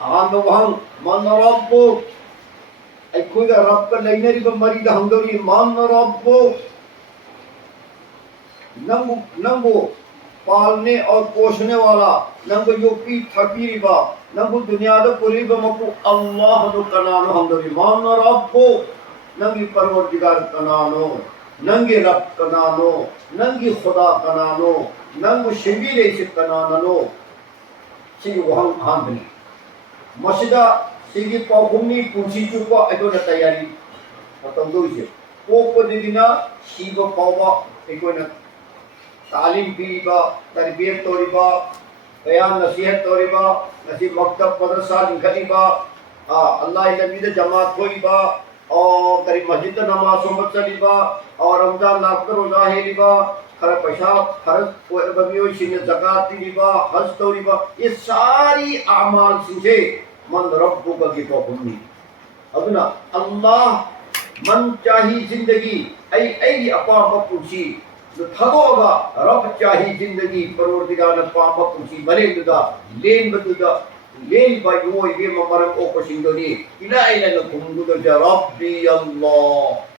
ꯑꯍꯥꯟꯕ ꯋꯥꯍꯪ ꯃꯟ ꯔബ്ꯕꯨꯛ ꯑꯩꯈꯣꯏꯒ ꯔꯕꯀ ꯂꯩꯅꯔꯤꯕ ꯃꯔꯤꯗ ꯍꯪꯗꯧꯔꯤ ꯃꯟ ꯔब्ꯕꯨꯛ नंबु पालने और पोषने वाला नंबु योपी थकीरिबा नंबु दुनिया द पुरीबा मपु अल्लाह दो कनानो हमदोरी मान रब्बो नंगी परवरदिगार कनानो नंगी रब कनानो नंगी खुदा कनानो नंगु शिबिरे से कनानो सिगी वहम हांदनी मसिदा सिगी पाहुमी पुंसी चुपा अदोना तैयारी मतंदोइसे पोको दिना शिबा पावा एकोना तालीम पीबा तरबियत तोड़ीबा बयान नसीहत तोड़ीबा नसी मकतब मदरसा लिखलीबा अल्लाह नबी दे जमात होईबा और करी मस्जिद नमाज सोमत चलीबा और रमजान नाफकर रोजा हेलीबा खर पैसा खर्च बमियो शिने ज़कात दीबा हज तोड़ीबा ये सारी अमाल सिंजे मन रब्बुका की हुक्म अदुना अल्लाह मन चाही जिंदगी ऐ अपा पुंसी थगोगा रब चाही जिंदगी परवरदिगार पाप पुंसी मरेंदा लेन बदुदा लेन बायोय बे ममरम ओ को सिंदोनी इला इला न कुंदुदा रब्बी अल्लाह